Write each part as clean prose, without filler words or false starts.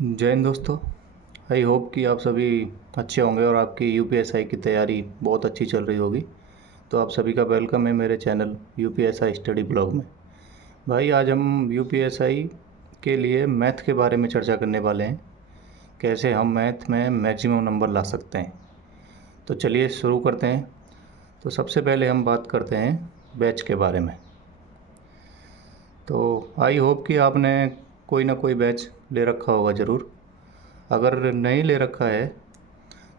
जय हिंद दोस्तों। I hope कि आप सभी अच्छे होंगे और आपकी यूपीएसआई की तैयारी बहुत अच्छी चल रही होगी। तो आप सभी का वेलकम है मेरे चैनल यूपीएसआई स्टडी ब्लॉग में। भाई आज हम यूपीएसआई के लिए मैथ के बारे में चर्चा करने वाले हैं, कैसे हम मैथ में मैक्सिमम नंबर ला सकते हैं। तो चलिए शुरू करते हैं। तो सबसे पहले हम बात करते हैं बैच के बारे में। तो आई होप कि आपने कोई ना कोई बैच ले रखा होगा ज़रूर। अगर नहीं ले रखा है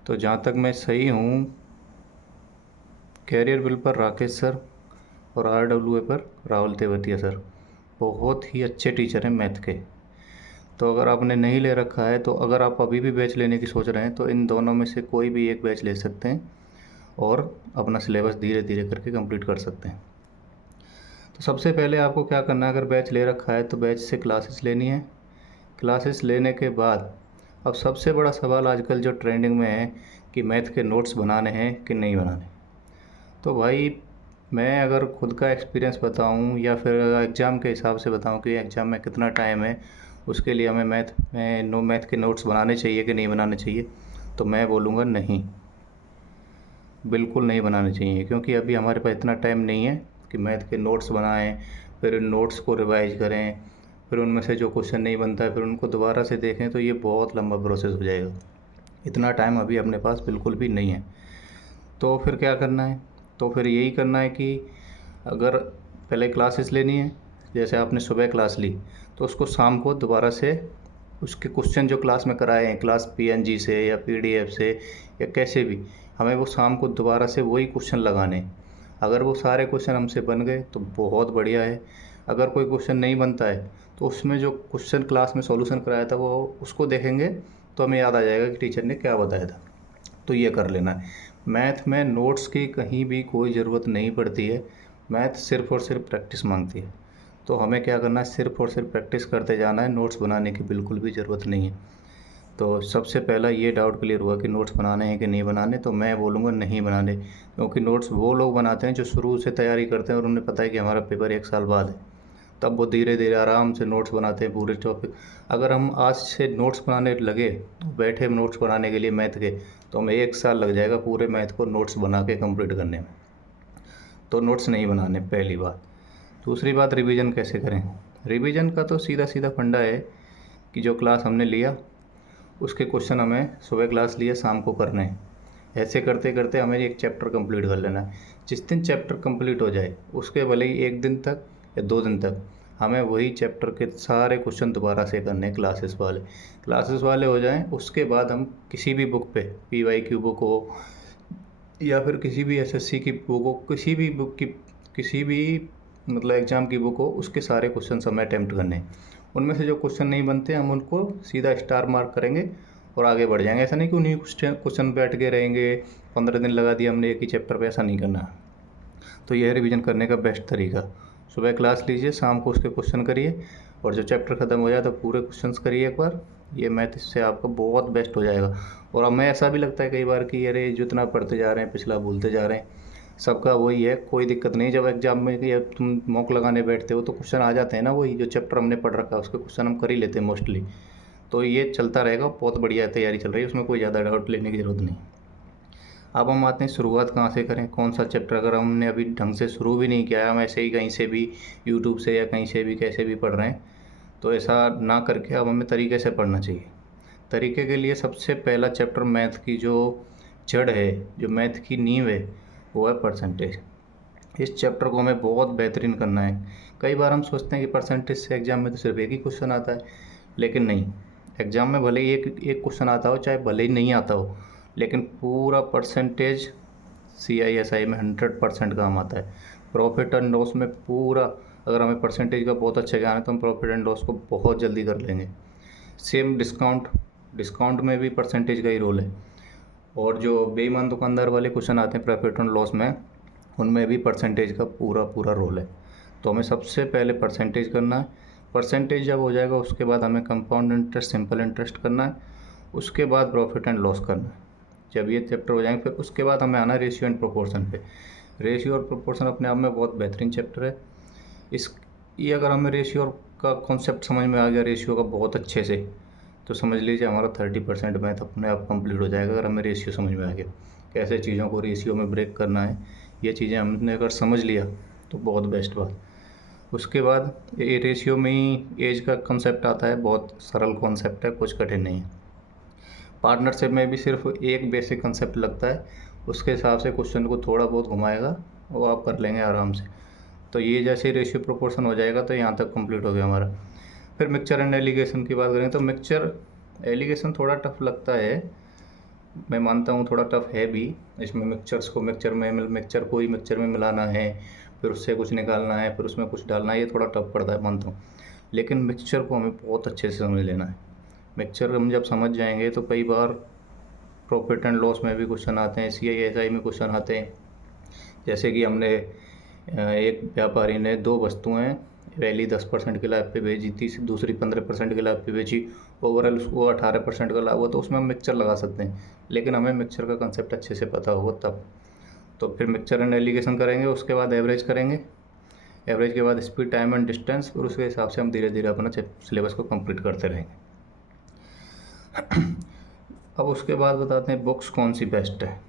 तो जहाँ तक मैं सही हूँ, कैरियर बिल पर राकेश सर और आरडब्ल्यूए पर राहुल तेवतिया सर बहुत ही अच्छे टीचर हैं मैथ के। तो अगर आपने नहीं ले रखा है, तो अगर आप अभी भी बैच लेने की सोच रहे हैं तो इन दोनों में से कोई भी एक बैच ले सकते हैं और अपना सिलेबस धीरे धीरे करके कंप्लीट कर सकते हैं। तो सबसे पहले आपको क्या करना है, अगर बैच ले रखा है तो बैच से क्लासेस लेनी है। क्लासेस लेने के बाद अब सबसे बड़ा सवाल आजकल जो ट्रेंडिंग में है कि मैथ के नोट्स बनाने हैं कि नहीं बनाने। तो भाई मैं अगर खुद का एक्सपीरियंस बताऊं या फिर एग्ज़ाम के हिसाब से बताऊं कि एग्ज़ाम में कितना टाइम है, उसके लिए हमें मैथ के नोट्स बनाने चाहिए कि नहीं बनाने चाहिए, तो मैं बोलूँगा नहीं, बिल्कुल नहीं बनाने चाहिए। क्योंकि अभी हमारे पास इतना टाइम नहीं है कि मैथ के नोट्स बनाएं, फिर उन नोट्स को रिवाइज करें, फिर उनमें से जो क्वेश्चन नहीं बनता है फिर उनको दोबारा से देखें, तो ये बहुत लंबा प्रोसेस हो जाएगा। इतना टाइम अभी अपने पास बिल्कुल भी नहीं है। तो फिर क्या करना है, तो फिर यही करना है कि अगर पहले क्लासेस लेनी है, जैसे आपने सुबह क्लास ली तो उसको शाम को दोबारा से उसके क्वेश्चन जो क्लास में कराए हैं, क्लास पीएनजी से या पीडीएफ से या कैसे भी, हमें वो शाम को दोबारा से वही क्वेश्चन लगाने हैं। अगर वो सारे क्वेश्चन हमसे बन गए तो बहुत बढ़िया है। अगर कोई क्वेश्चन नहीं बनता है तो उसमें जो क्वेश्चन क्लास में सॉल्यूशन कराया था वो उसको देखेंगे तो हमें याद आ जाएगा कि टीचर ने क्या बताया था। तो ये कर लेना है। मैथ में नोट्स की कहीं भी कोई ज़रूरत नहीं पड़ती है। मैथ सिर्फ़ और सिर्फ प्रैक्टिस मांगती है। तो हमें क्या करना है, सिर्फ़ और सिर्फ प्रैक्टिस करते जाना है, नोट्स बनाने की बिल्कुल भी ज़रूरत नहीं है। तो सबसे पहला ये डाउट क्लियर हुआ कि नोट्स बनाने हैं कि नहीं बनाने, तो मैं बोलूँगा नहीं बनाने। क्योंकि नोट्स वो लोग बनाते हैं जो शुरू से तैयारी करते हैं और उन्हें पता है कि हमारा पेपर 1 साल बाद है, तब वो धीरे धीरे आराम से नोट्स बनाते हैं पूरे टॉपिक। अगर हम आज से नोट्स बनाने लगे, बैठे नोट्स बनाने के लिए मैथ के, तो हमें 1 साल लग जाएगा पूरे मैथ को नोट्स बना के कंप्लीट करने में। तो नोट्स नहीं बनाने, पहली बात। दूसरी बात, रिवीजन कैसे करें। रिवीजन का तो सीधा सीधा फंडा है कि जो क्लास हमने लिया उसके क्वेश्चन हमें सुबह क्लास लिए शाम को करने हैं। ऐसे करते करते हमें एक चैप्टर कंप्लीट कर लेना है। जिस दिन चैप्टर कंप्लीट हो जाए उसके भले ही 1 दिन तक या 2 दिन तक हमें वही चैप्टर के सारे क्वेश्चन दोबारा से करने हैं। क्लासेस वाले हो जाएं, उसके बाद हम किसी भी बुक पे, PYQ बुक हो या फिर किसी भी SSC की बुक हो, किसी भी बुक की, किसी भी मतलब एग्ज़ाम की बुक हो, उसके सारे क्वेश्चन हमें अटैम्प्ट करने हैं। उनमें से जो क्वेश्चन नहीं बनते हम उनको सीधा स्टार मार्क करेंगे और आगे बढ़ जाएंगे। ऐसा नहीं कि उन्हीं क्वेश्चन पे अटके रहेंगे, 15 दिन लगा दिया हमने एक ही चैप्टर पे, ऐसा नहीं करना। तो यह है रिवीजन करने का बेस्ट तरीका। सुबह क्लास लीजिए, शाम को उसके क्वेश्चन करिए और जब चैप्टर ख़त्म हो जाए तो पूरे क्वेश्चंस करिए एक बार। ये मैथ इससे आपका बहुत बेस्ट हो जाएगा। और हमें ऐसा भी लगता है कई बार कि अरे जितना पढ़ते जा रहे हैं पिछला भूलते जा रहे हैं, सबका वही है, कोई दिक्कत नहीं। जब एग्जाम में या तुम मॉक लगाने बैठते हो तो क्वेश्चन आ जाते हैं ना, वही जो चैप्टर हमने पढ़ रखा है उसके क्वेश्चन हम कर ही लेते हैं मोस्टली। तो ये चलता रहेगा, बहुत बढ़िया तैयारी चल रही है, उसमें कोई ज़्यादा डाउट लेने की ज़रूरत नहीं। अब हम आते हैं शुरुआत कहाँ से करें, कौन सा चैप्टर। अगर हमने अभी ढंग से शुरू भी नहीं किया है, हम ऐसे ही कहीं से भी यूट्यूब से या कहीं से भी कैसे भी पढ़ रहे हैं, तो ऐसा ना करके अब हमें तरीके से पढ़ना चाहिए। तरीके के लिए सबसे पहला चैप्टर मैथ की जो जड़ है, जो मैथ की नींव है, वो है परसेंटेज। इस चैप्टर को हमें बहुत बेहतरीन करना है। कई बार हम सोचते हैं कि परसेंटेज से एग्ज़ाम में तो सिर्फ एक ही क्वेश्चन आता है, लेकिन नहीं। एग्ज़ाम में भले ही एक एक क्वेश्चन आता हो, चाहे भले ही नहीं आता हो, लेकिन पूरा परसेंटेज CISI में 100% काम आता है। प्रॉफिट एंड लॉस में पूरा, अगर हमें परसेंटेज का बहुत अच्छा ज्ञान है तो हम प्रॉफिट एंड लॉस को बहुत जल्दी कर लेंगे। सेम डिस्काउंट, डिस्काउंट में भी परसेंटेज का ही रोल है। और जो बेईमान दुकानदार वाले क्वेश्चन आते हैं प्रॉफिट एंड लॉस में, उनमें भी परसेंटेज का पूरा पूरा रोल है। तो हमें सबसे पहले परसेंटेज करना है। परसेंटेज जब हो जाएगा उसके बाद हमें कंपाउंड इंटरेस्ट, सिंपल इंटरेस्ट करना है। उसके बाद प्रॉफिट एंड लॉस करना है। जब ये चैप्टर हो जाएंगे फिर उसके बाद हमें आना है रेशियो एंड प्रोपोर्शन पे। रेशियो और प्रोपोर्शन अपने आप में बहुत बेहतरीन चैप्टर है। इस ये अगर हमें रेशियो का कॉन्सेप्ट समझ में आ गया, रेशियो का बहुत अच्छे से, तो समझ लीजिए हमारा 30% मैथ अपने आप कंप्लीट हो जाएगा, अगर हमें रेशियो समझ में आ गया, कैसे चीज़ों को रेशियो में ब्रेक करना है। ये चीज़ें हमने अगर समझ लिया तो बहुत बेस्ट बात। उसके बाद ये रेशियो में ही एज का कंसेप्ट आता है, बहुत सरल कॉन्सेप्ट है, कुछ कठिन नहीं है। पार्टनरशिप में भी सिर्फ एक बेसिक कंसेप्ट लगता है, उसके हिसाब से क्वेश्चन को थोड़ा बहुत घुमाएगा, वो आप कर लेंगे आराम से। तो ये जैसे रेशियो प्रोपोर्शन हो जाएगा तो यहाँ तक कंप्लीट हो गया हमारा। फिर मिक्सचर एंड एलिगेशन की बात करें तो मिक्सचर एलिगेशन थोड़ा टफ लगता है, मैं मानता हूँ थोड़ा टफ है भी। इसमें मिक्सचर्स को मिक्सचर को ही मिक्सचर में मिलाना है, फिर उससे कुछ निकालना है, फिर उसमें कुछ डालना है, ये थोड़ा टफ पड़ता है मानता हूँ। लेकिन मिक्सचर को हमें बहुत अच्छे से समझ लेना है। मिक्सचर हम जब समझ जाएंगे तो कई बार प्रॉफिट एंड लॉस में भी क्वेश्चन आते हैं, CISI में क्वेश्चन आते हैं। जैसे कि हमने एक व्यापारी ने 2 वस्तुएं पहली 10% के लाभ पे भेजी थी, दूसरी 15% के लाभ पे बेची, ओवरऑल उसको 18% का लाभ हुआ, तो उसमें हम मिक्सचर लगा सकते हैं। लेकिन हमें मिक्सचर का कंसेप्ट अच्छे से पता होगा तब। तो फिर मिक्सचर एंड एलिगेशन करेंगे, उसके बाद एवरेज करेंगे, एवरेज के बाद स्पीड, टाइम एंड डिस्टेंस, और उसके हिसाब से हम धीरे धीरे अपना सिलेबस को कंप्लीट करते रहेंगे। अब उसके बाद बताते हैं बुक्स कौन सी बेस्ट है।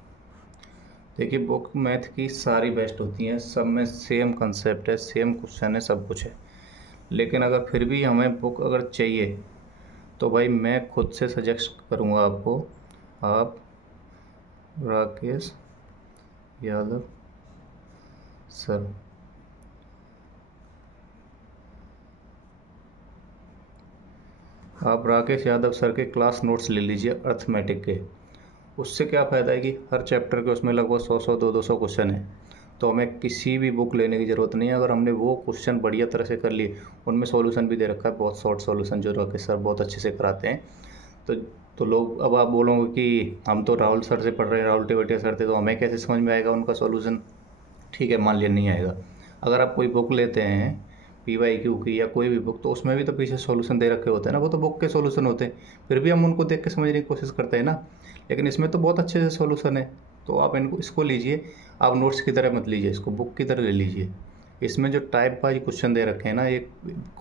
देखिए बुक मैथ की सारी बेस्ट होती हैं, सब में सेम कंसेप्ट है, सेम क्वेश्चन है, सब कुछ है। लेकिन अगर फिर भी हमें बुक अगर चाहिए तो भाई मैं खुद से सजेस्ट करूँगा आपको, आप राकेश यादव सर, आप राकेश यादव सर के क्लास नोट्स ले लीजिए अर्थमेटिक के। उससे क्या फ़ायदा है कि हर चैप्टर के उसमें लगभग 100 200 क्वेश्चन है, तो हमें किसी भी बुक लेने की ज़रूरत नहीं है। अगर हमने वो क्वेश्चन बढ़िया तरह से कर लिए, उनमें सॉल्यूशन भी दे रखा है, बहुत शॉर्ट सॉल्यूशन जो राकेश सर बहुत अच्छे से कराते हैं। तो लोग, अब आप बोलोगे कि हम तो राहुल सर से पढ़ रहे हैं, राहुल टेवटिया सर थे, तो हमें कैसे समझ में आएगा उनका सॉल्यूशन। ठीक है, मान लिया नहीं आएगा। अगर आप कोई बुक लेते हैं PYQ की या कोई भी बुक, तो उसमें भी तो पीछे सॉल्यूशन दे रखे होते हैं ना, वो तो बुक के सॉल्यूशन होते हैं, फिर भी हम उनको देख के समझने की कोशिश करते हैं ना। लेकिन इसमें तो बहुत अच्छे से सॉल्यूशन है, तो आप इसको लीजिए। आप नोट्स की तरह मत लीजिए, इसको बुक की तरह ले लीजिए। इसमें जो टाइप वाइज क्वेश्चन दे रखे हैं ना, एक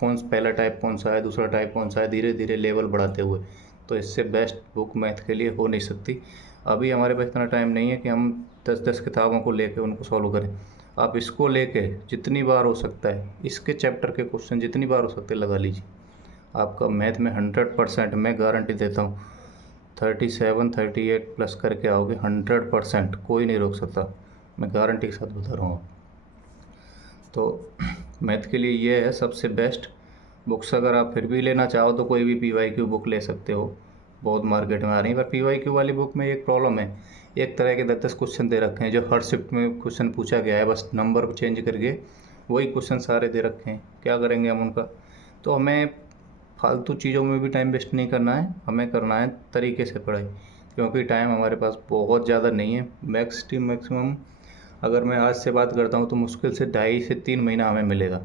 पहला टाइप कौन सा है, दूसरा टाइप कौन सा है, धीरे धीरे लेवल बढ़ाते हुए, तो इससे बेस्ट बुक मैथ के लिए हो नहीं सकती। अभी हमारे पास इतना टाइम नहीं है कि हम 10-10 किताबों को लेकर उनको सॉल्व करें। आप इसको लेके जितनी बार हो सकता है, इसके चैप्टर के क्वेश्चन जितनी बार हो सकते लगा लीजिए, आपका मैथ में 100% मैं गारंटी देता हूँ 37 38 प्लस करके आओगे 100%, कोई नहीं रोक सकता, मैं गारंटी के साथ बता रहा हूँ। तो मैथ के लिए ये है सबसे बेस्ट बुक्स। अगर आप फिर भी लेना चाहो तो कोई भी PYQ बुक ले सकते हो, बहुत मार्केट में आ रही है। पर PYQ वाली बुक में एक प्रॉब्लम है, एक तरह के 10-10 क्वेश्चन दे रखे हैं, जो हर शिफ्ट में क्वेश्चन पूछा गया है, बस नंबर चेंज करके वही क्वेश्चन सारे दे रखे हैं, क्या करेंगे हम उनका। तो हमें फालतू चीज़ों में भी टाइम वेस्ट नहीं करना है, हमें करना है तरीके से पढ़ाई, क्योंकि टाइम हमारे पास बहुत ज़्यादा नहीं है। मैक्सिमम अगर मैं आज से बात करता हूँ तो मुश्किल से 2.5 से 3 महीना हमें मिलेगा।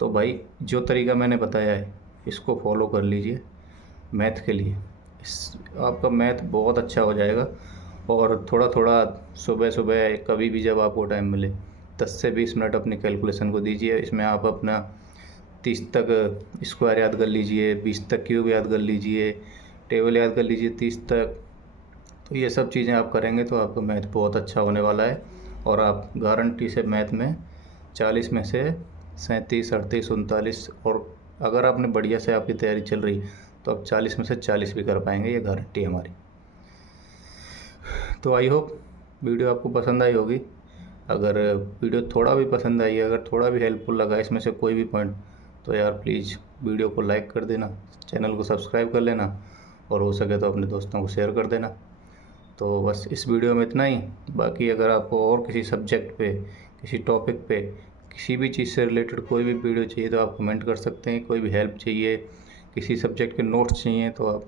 तो भाई जो तरीका मैंने बताया है इसको फॉलो कर लीजिए मैथ के लिए, इस आपका मैथ बहुत अच्छा हो जाएगा। और थोड़ा थोड़ा सुबह सुबह कभी भी जब आपको टाइम मिले 10 से 20 मिनट अपनी कैलकुलेशन को दीजिए। इसमें आप अपना 30 तक स्क्वायर याद कर लीजिए, 20 तक क्यूब याद कर लीजिए, टेबल याद कर लीजिए 30 तक। तो ये सब चीज़ें आप करेंगे तो आपका मैथ बहुत अच्छा होने वाला है, और आप गारंटी से मैथ में 40 में से 37 38 39, और अगर आपने बढ़िया से आपकी तैयारी चल रही तो आप 40 में से 40 भी कर पाएंगे, ये गारंटी है हमारी। तो आई होप वीडियो आपको पसंद आई होगी। अगर वीडियो थोड़ा भी पसंद आई, अगर थोड़ा भी हेल्पफुल लगा इसमें से कोई भी पॉइंट, तो यार प्लीज़ वीडियो को लाइक कर देना, चैनल को सब्सक्राइब कर लेना, और हो सके तो अपने दोस्तों को शेयर कर देना। तो बस इस वीडियो में इतना ही। बाकी अगर आपको और किसी सब्जेक्ट पे, किसी टॉपिक पे, किसी भी चीज़ से रिलेटेड कोई भी वीडियो चाहिए तो आप कमेंट कर सकते हैं। कोई भी हेल्प चाहिए, किसी सब्जेक्ट के नोट्स चाहिए, तो आप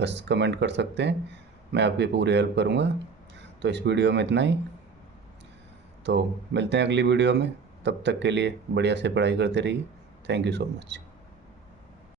बस कमेंट कर सकते हैं, मैं आपकी पूरी हेल्प करूँगा। तो इस वीडियो में इतना ही, तो मिलते हैं अगली वीडियो में। तब तक के लिए बढ़िया से पढ़ाई करते रहिए। Thank you so much.